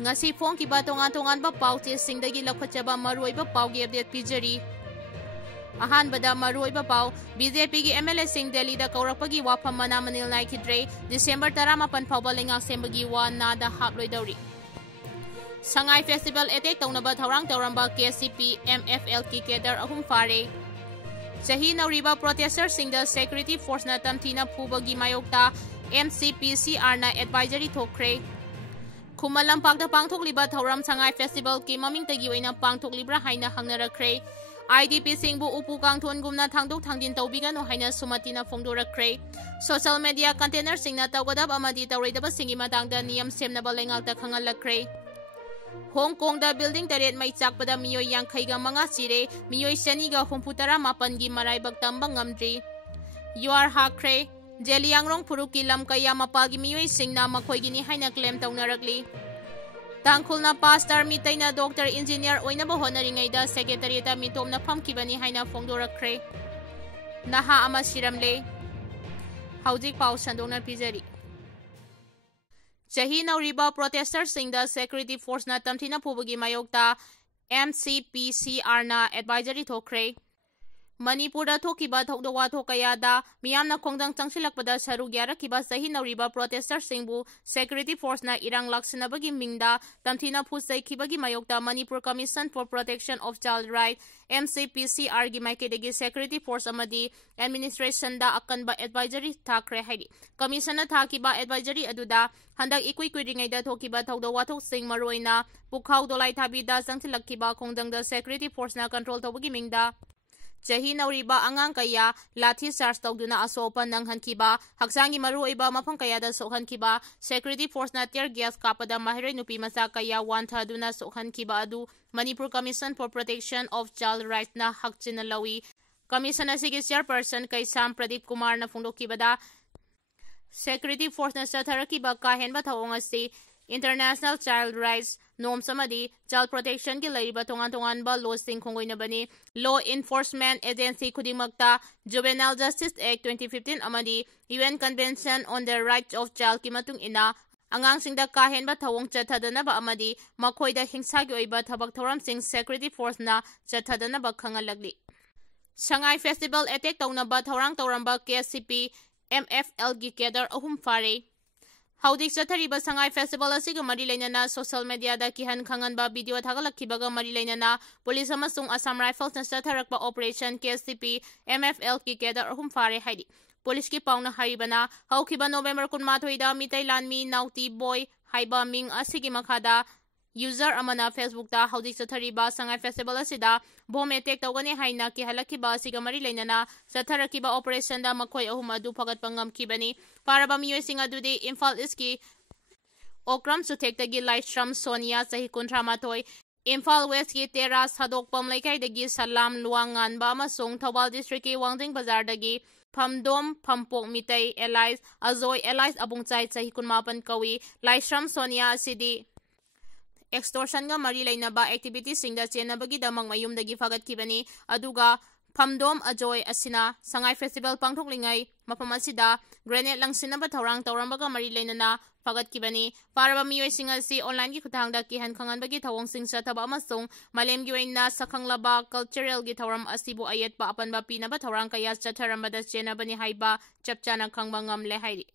ngasi phongkiba tongan-tonganba pautesingdagi lakhotjaba maruoiba paugi update pijari. Ahanbada maruoiba pau BJP gi MLA sing Delhi da kaurakpagi wafam mana manil naikidre December 18 fawba lengak sembagi wa nada haploidauri. Sangai Festival attack taunaba thaurang tauramba KCP MFL ki Cader ahum Phare. Sahi nauriba protester singda security force na tamthina phubagi mayokta MCPCR na advisory thokre. Khumalampakda pangthokliba thauram Sangai Festival ki mamingtagi oina pangthoklibra haina hangnarakre. IDP singbu upu kangthon gumna thangdok thangjin tawbigano haina sumatina phongdorakre. Social media container singna tawgadab amadi tawreidaba singi matangda niyam semnaba lengalta khangalakre. Hong Kong da building taret mai chakpada Mioi Yankhaiga manga Sire Mioi Shaniga Humputara Mapangi Maraibak Tamb Ngamdri Yuar Hakre Zeliangrong Phurup ki lam kaya mapagi Mioi singna makhoigini haina claim tawnarakli. Tangkhulna pastor mitaina doctor engineer oinaba honaringaida secretary ta mitomna phamkibani haina phongdorakre. Naha ama siramle haujik pau sandona pijari. Chahi nauriba protester singda security force na tamthina phubagi mayokta MCPCR na advisory thokre. Manipur da thokiba thokdowa thokayada miyamna khongdang changsilakpada saru gyara kiba sahi nauriba protester singbu security force na irang laksinabagi mingda tamthina phusai kibagi mayokta Manipur Commission for Protection of Child Rights MCPCR gi maikedagi security force amadi administration da akanba advisory thakre haidi. Commission na thakiba advisory aduda handak ikui kuiringai da thokiba thokdowa thok sing maroina pukhau dolai thabi da changsilakkiba khongdang da security force na control tobagi mingda Chahi nauriba angang kaya lathi charge tawduna asopa nanghankiba haksangi maruoiba mafam kaya da sokhankiba security force na tear gas kapada mahiroi nupi masa kaya wanthaduna sokhankiba adu Manipur Commission for Protection of Child Rights na hakchina lawi. Commission asigi chairperson kay Sam Pradeep Kumar na phongdokibada security force na satharakiba kahenba thawong asi International Child Rights norms amadi child protection ki laiba tongan ba law sing khongoinabani Law Enforcement Agency khudimakta Juvenile Justice Act 2015 amadi UN Convention on the Rights of Child ki matung ina angang singda kahen ba thawong chathadana ba amadi makhoida hingsa gi oiba thabak thoram sing security force na chathadana ba khangalagli. Sangai Festival attack tawna ba thorang tawramba KCP MFL gi Cader ahum Phare. Haudik chathariba Sangai Festival asiga mari lainana social media da kihan khanganba video thagalakkibaga mari lainana police amasung Assam Rifles na chatharakpa operation KCP MFL ki Cader ahum Phare haidi. Police ki pauna haribana haukiba November 18 da mitai lanmi nauti boy haiba ming asigi makhada user amana Facebook da haudik chathariba Sangai Festival asida bomb attack tawgani haina ki halakkiba asiga mari lainana chatharakiba operation da makhoi ahum adu phagat pangam kibani paraba Mioi singa dudi Imphal iski okram suthektagi Laishram Sonia sahi kunthramatoi Imphal West ki Tera Sadokpam Laikai dagi Salam Luangan ba amasung Thobal District ki Wangding Bazar dagi Phamdom Phampok Mitai Allies Azoi Allies Abungchai sahi kunmapan kawi Laishram Sonia asidi extortion ga mari lainaba activity singda chenabagi damang mayumdagi fagat kibani aduga Phamdom Ajoy asina Sangai Festival pangthoklingai mafam asida grenade langsinaba thorang tawrambaga mari lainana fagat kibani paraba Mioi singa si online gi khuthangda ki han khanganbagi thawong sing chathaba amasung malem gi oina sakhanglaba cultural gi thawram asibu ayet pa apanba pinaba thorang kaya chatharambada chenabani haiba chapchana khangba ngamle hairi.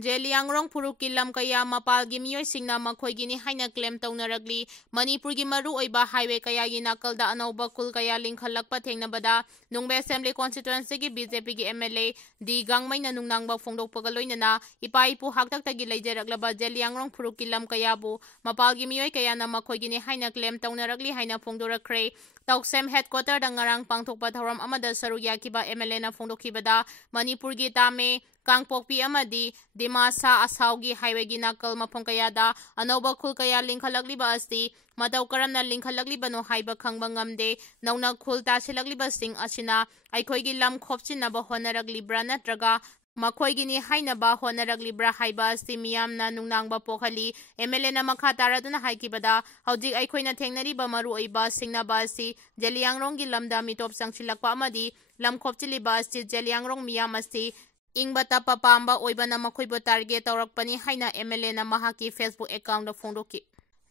Zeliangrong Phurup ki lam kaya mapal gi Mioi singna makhoigini haina claim tawnaragli Manipur gi maru oiba highway kaya gi nakalda anauba kul kaya lingkhalakpa thengnabada Nongmei Assembly Constituency gi BJP gi MLA di gangmai na nungnangba phongdokpaga loinana ipaipu haktaktagi leijaraklaba Zeliangrong Phurup ki lam kaya bu mapal gi Mioi kaya na makhoigini haina claim tawnaragli haina phongdorakre. Tauksem headquarter da ngarang pangthokpa thoram amada saru yakiba MLA na phongdokhibada Manipur gi Tame Kangpokpi amadi Dimasa Asaugi highway gi nakal mafam kayada anauba khul kaya lingkhalagliba asti mataw karamna lingkhalagliba no haiba khangba ngamde nauna khul tasilagliba sing asina aikhoigi lam khopchinaba honaraglibra natraga makhoigini hainaba honaraglibra haiba asti miyamna nungnangba pokhali MLA na makha taraduna haikibada haudik aikhoina thengnariba maru oiba singnaba asti Zeliangrong gi lamda mitop sangchilakpa amadi lam khopchiliba asti Zeliangrong miyam asti Ingbata papamba oiba na makhoibo target tawrakpani haina MLA na mahaki Facebook account da phongdoki.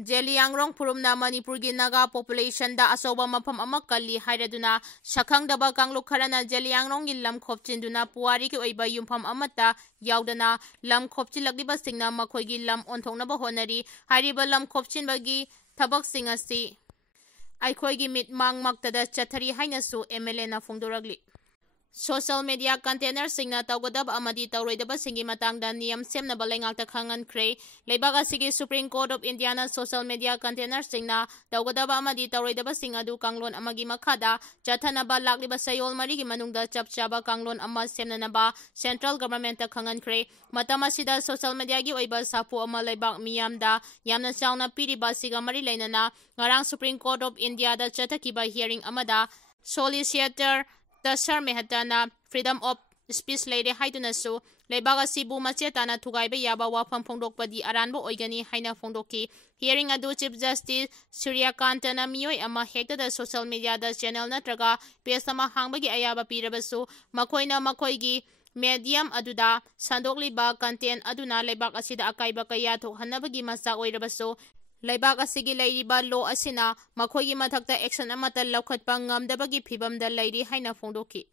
Zeliangrong Phurupna Manipurgi Naga population da asoba mafam ama kalli hairaduna sakhangdaba kangluk kharana Zeliangrong gi lam khopchinduna puwari ki oiba yumpham amata yaudana lam khopchilakliba singna makhoigi lam onthoknaba honari hariba lam khopchinbagi thabak sing asi aikhoigi mit mangmaktada chathari hainasu MLA na phongdoragli Social media container singna tawgadab amadi tawroidaba singi matangda niyam semnaba lengakta khangankhre Laibak asigi Supreme Court of India na social media container singna tawgadaba amadi tawroidaba sing adu kanglon amagi makhada chathanaba lakliba sayol marigi manungda chapchaba kanglon ama semnanaba central government ta khangankhre matam asida social media gi oiba sapu ama Laibak miyamda yamna chawna piriba siga mari leinana ngarang Supreme Court of India da chathakiba hearing amada solicitor Tasar Mehatana freedom of speech leire haidunasu Laibak asibu machetana thugaiba yaba wafam phongdokpadi aranbo oigani haina phongdoki hearing adu Chief Justice Sire Kantana Mioi ama hektada social media da channel natraga page ama hangbagi ayaba pirabasu makhoina makhoigi medium aduda sandokliba content aduna Laibak asida akaiba kaya thokhanabagi masa oirabasu Laibak asigi leiriba law asina makhoigi mathakta action amata laukhatpa ngamdabagi phibamda leiri haina phongdoki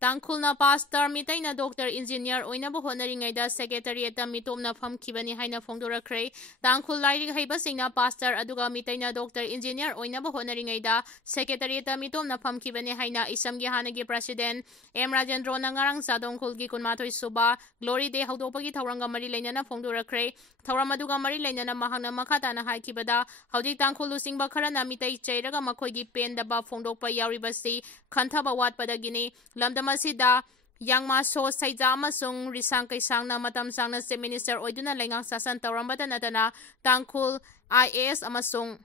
Tangkhulna pastor mitaina doctor engineer oinaba honaringaida secretariat mitomna famkhibani haina phongdorakre Tangkhul lairi haiba singna pastor aduga mitaina doctor engineer oinaba honaringaida secretariat mitomna famkhibani haina isamgi hanagi president M Rajendro nangarang sadongkhulgi kunmathoi suba glory day haudopagi thauranga mari leinana phongdorakre thauram aduga mari leinana mahangna makhatana haikibada haudi Tangkhul lusingba kharana mitai chairaga makhoigi pendaba phongdokpa yauribasi khanthaba watpadagini lamdam Masida Yangma so Saija amasung risang kaisangna matam sangna se minister oiduna lengang sasan tawrambada natana Tangkhul IAS amasung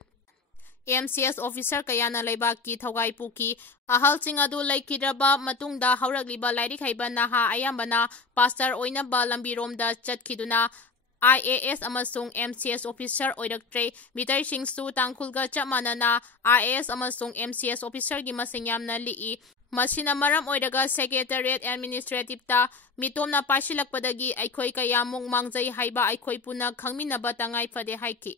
MCS officer kayana Laibak ki thogai puki ahal chingadu laikiraba matungda hauragliba lairik haiba naha ayambana pastor oinaba lambiromda chatkiduna IAS amasung MCS officer oiraktre mitai singsu Tangkhulga chamanana IAS amasung MCS officer gi masing yamna lii Masina maram oidaga secretariat administrative ta mitomna pasilakpadagi aikhoi kayamung mangjai haiba aikhoi puna khangminaba tangai phade haiki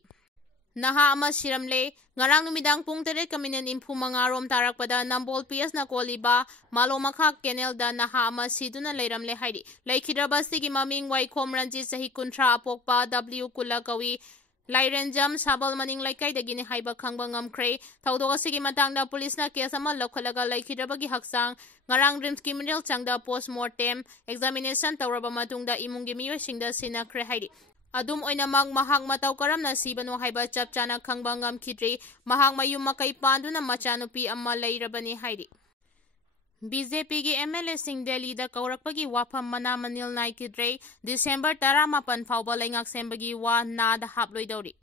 Naha ama siramle ngarang numidang pung 3 kaminen impu mangarom tarakpada Nambol PS na koliba Malomakha Canal da naha ama siduna leiramle hairi laikhidraba sigi maming Waikhom Ranjit sahi kuntra apokpa W Kulakawi Lairenjam Sabal Maning Laikai dagini haiba khangba ngamkhre thaudoga sigi matangda police na case ama lokhalaga laikhidrabagi haksang ngarang dreams criminal changda postmortem examination tawraba matungda imungi mioi singda sinakhre hairi adum oina mag mahang mataw karamna sibano haiba chapchana khangba ngamkhidri mahang mayum makai panduna machanupi amma leirabani hairi BJP की MLA Singh Delhi दा कौरकपगी वाफम मना मनिल नाइकिद्रे दिसंबर 18 फाउबा लेंगाक सेंबगी वा नाद हापलोइदौरी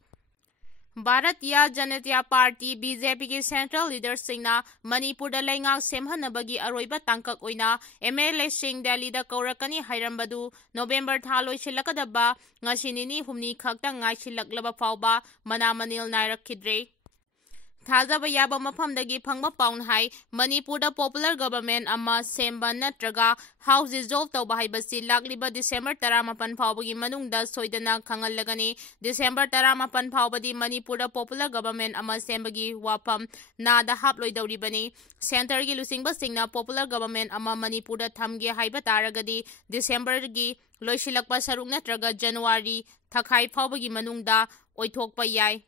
Bharatiya Janata party BJP की central leader सिंहना Manipur दा लेंगाक सेमहनबगी अरोइबा तांकक ओइना MLA Singh Delhi दा कौरकनी हाइरंबदु नवंबर था लोइसिलकदबा ngasiनि humni khakta ngaisilakलबा फाउबा मना Manil नाइरखिद्रे Thajaba yaba mafamdagi phangba paun hai Manipur popular government ama semba natraga house dissolve tawba haibasi lakliba December 18 phawbagi manungda soidana khangallagani December 18 phawbadi Manipur popular government ama sembagi wafam nada haploidawribani center gi lusingba singna popular government ama Manipur thamge haiba taragadi December gi loisilakpa saruk natraga January thakai phawbagi manungda oithokpa yai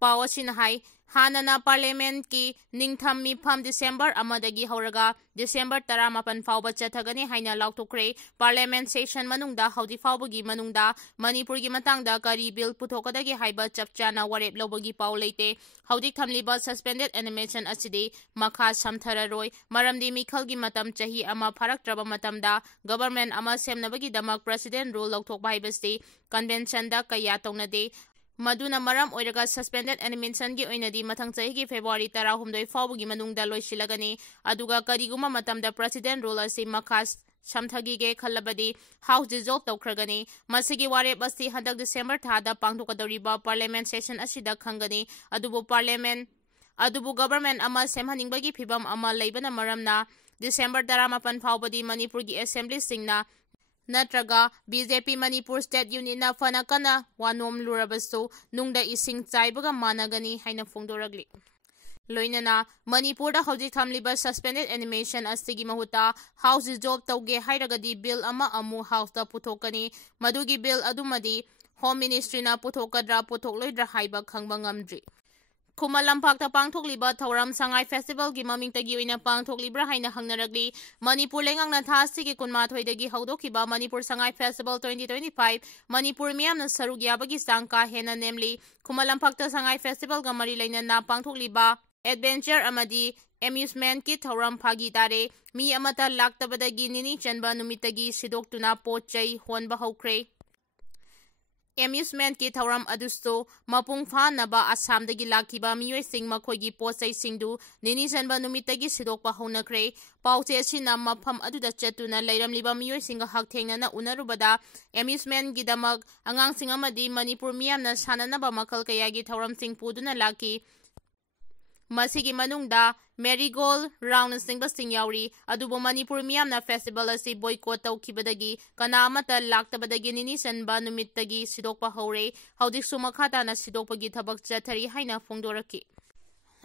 Pawasin hai Hanana Parliament ki Ningtham Mifam December amadagi hauraga December 18 fawba chathagani haina lautokre Parliament session manungda haudi fawbagi manungda Manipur gi matangda kari bill puthokadagi haiba chapchana warep lobagi paw leite haudi thamliba suspended animation asidi makha samthararoi maramdi mikhal gi matam chahi ama pharaktraba matamda government ama semnabagi damak president rule lauthokba haibasti convention da kaya tongnade Maduna maram oiraga suspended animation gi oinadi mathang chahi gi February 13 fawbugi manungda loisilagani aduga kariguma matamda president rule asi makhas samthagi ge khallabadi house dissolve tawkhragani masigi ware basi hadak December thada pangthokadoriba parliament session asida khangani adubu government ama semhaningbagi phibam ama leibana maramna December 18 fawbadi Manipur gi assembly singna Natraga BJP Manipur State Unit na fanakana wanom lurabasu nungda ising chaibaga managani haina fongdoragli. Loinana Manipur da hojik thamliba suspended animation asigi mahuta house job tauge hairagadi bill ama amu house da puthokani madugi bill adumadi Home Ministry na puthokadra puthokloidra haiba khangba ngamdri. Kumalampakta pangthokliba Thoram Sangai Festival gi mamingtagi oina pangthoklibra haina hangnaragli Manipur lengang na thasigi kunmathoidagi haudokiba Manipur Sangai Festival 2025 Manipur miyamna sarug yabagi sangka hena namely Kumalampakta Sangai Festival ga mari lainana pangthokliba Adventure amadi amusement ki Thoram phagi tare mi amata laktabadagi nini chanba numitagi sidoktuna pochai honba hokre Amusement ki Thoram adusto mapung phanaba Assamdagi lakiba Mioi sing makhoigi pochai singdu nini chanba numitagi sidokpa honakre pauche sina mafam aduda chatuna leiramliba Mioi singa hakthengna unarubada amusement gidamak angang sing amadi Manipur miyamna sananaba makal kayagi Thoram sing puduna laki Masigi manungda marigold round singba sing yauri adubo Manipur miyamna festival asi boycott tawkhibadagi kana amata laktabadagi nini sanba numittagi sidokpa hore haudik sumakhata na sidokpagi thabak chathari haina fongdoraki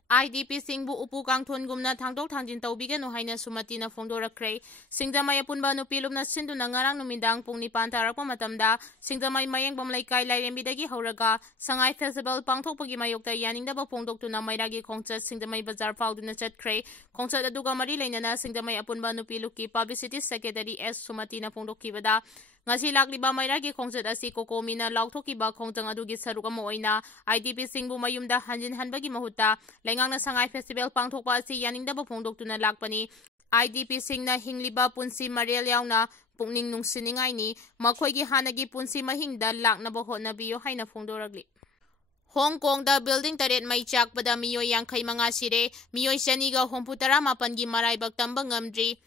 IDP singbu upu kangthon gumna thangdok thangjin tawbiganu haina sumatina fongdorakre singdamai apunba nupilumna sinduna ngarang numindang pung 9 tarakpa matamda singdamai mayengbam laikai lairembidagi hauraga sangai festival pangthokpagi mayokta yaningdaba phongdoktuna mairagi khongchat singdamai bazar fauduna chatkre khongchat aduga mari leinana singdamai apunba nupiluki publicity secretary S sumatina phongdokkibada ngasi lakliba mairagi khongchat asi kokomina lauthokiba khongchang adugi saruk ama oina IDP singbu mayumda hanjin hanbagi mahuta lengangna sangai festival pangthokpa asi yaningdaba phongdoktuna lakpani IDP singna hingliba punsi marel yauna pungning nungsiningai ni makhoigi hanagi punsi mahingda laknaba hotnabiyo haina phongdoragli Hong Kong da building taret mai chakpada Mioi 55 sire Mioi chaniga homputara mapangi Mipaibapokkhre tamba ngamdri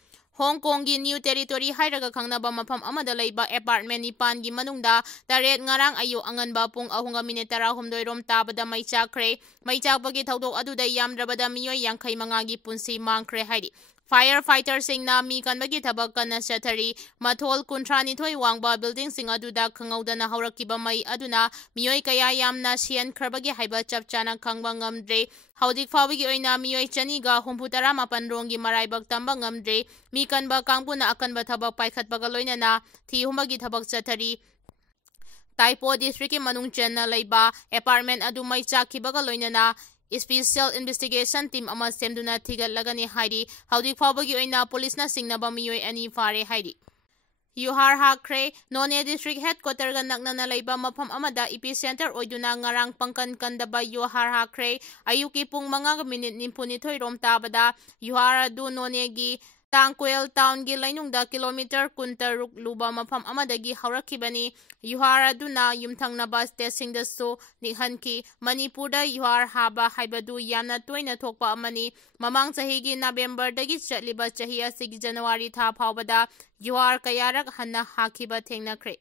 Hong Kong gi new territory hairaga khangnaba mafam amada laiba apartment 9 gi manungda taret ngarang ayu anganba pung 3:13 rom tabada mai chakre mai chakpagi thaudok aduda yamdrabada Mioi 55 gi punsi mangkhre hairi Firefighter singna mi kanbagi thabak kana chathari mathol 32 wangba building sing aduda khangaudana haurakkiba mai aduna Mioi kaya yamna sian kharbagi haiba chapchana khangba ngamdre haudik fawigi oina Mioi chaniga humputara mapan rongi Mipaibapokkhre tamba ngamdre mi kanba kangpuna akanba thabak paikhatpaga loinana thi humagi thabak chathari Taipo district ki manung chenna leiba apartment adu mai chakhibaga loinana Special Investigation Team ama semduna thigatlagani hairi haudik fawbagi oina police na singnaba Mioi ani Phare hairi Yuhar Hakre None District Headquarter ga naknana leiba mafam amada epicenter oiduna ngarang pangkan kandaba Yuhar Hakre ayuki pung 9:32 rom tabada Yuhar adu None gi Tangkwel Town gi lainungda kilometer 13 luba mafam amadagi haurakibani Yuhar aduna yumthangnaba stasingdasu nikhanki Manipurda Yuhar haba haibadu yamna toina thokpa amani mamang chahigi November dagi chatliba chahi asigi January tha phawbada Yuhar kayarak hanna hakiba thengnakhre